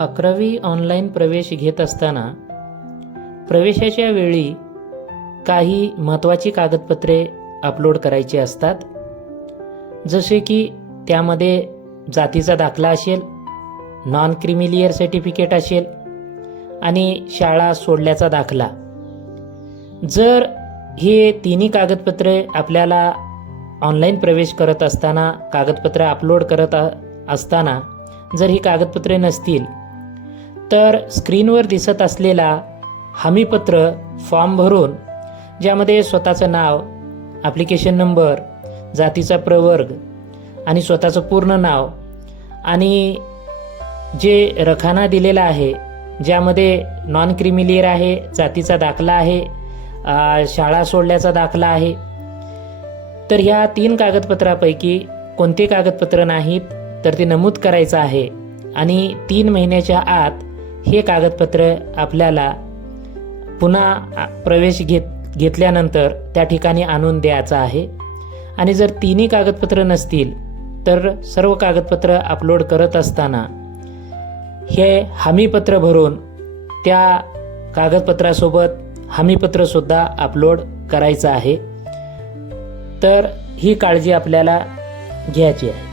11वी online प्रवेश घेत असताना प्रवेशाच्या वेळी काही महत्त्वाची कागदपत्रे अपलोड करायची असतात. जसे की त्यामध्ये जातीचा दाखला असेल, नॉन क्रिमिलियर सर्टिफिकेट असेल आणि शाळा सोडल्याचा दाखला. जर हे तिन्ही कागदपत्रे आपल्याला ऑनलाईन प्रवेश करत असताना कागदपत्रे अपलोड करत असताना जर ही कागदपत्रे नसतील तर स्क्रीनवर दिसत असलेला हमीपत्र फॉर्म भरून ज्यामध्ये स्वतःचं नाव, ॲप्लिकेशन नंबर, जातीचा प्रवर्ग आणि स्वतःचं पूर्ण नाव आणि जे रखाना दिलेला आहे ज्यामध्ये नॉन क्रिमिलियर आहे, जातीचा दाखला आहे, शाळा सोडल्याचा दाखला आहे, तर ह्या 3 कागदपत्रापैकी कोणते कागदपत्र नाहीत तर ते नमूद करायचं आहे आणि 3 महिन्याच्या आत हे कागदपत्र आपल्याला पुन्हा प्रवेश घेतल्यानंतर त्या ठिकाणी आणून द्यायचं आहे. आणि जर तिन्ही कागदपत्र नसतील तर सर्व कागदपत्र अपलोड करत असताना हे हमीपत्र भरून त्या कागदपत्रासोबत हमीपत्रसुद्धा अपलोड करायचं आहे. तर ही काळजी आपल्याला घ्यायची आहे.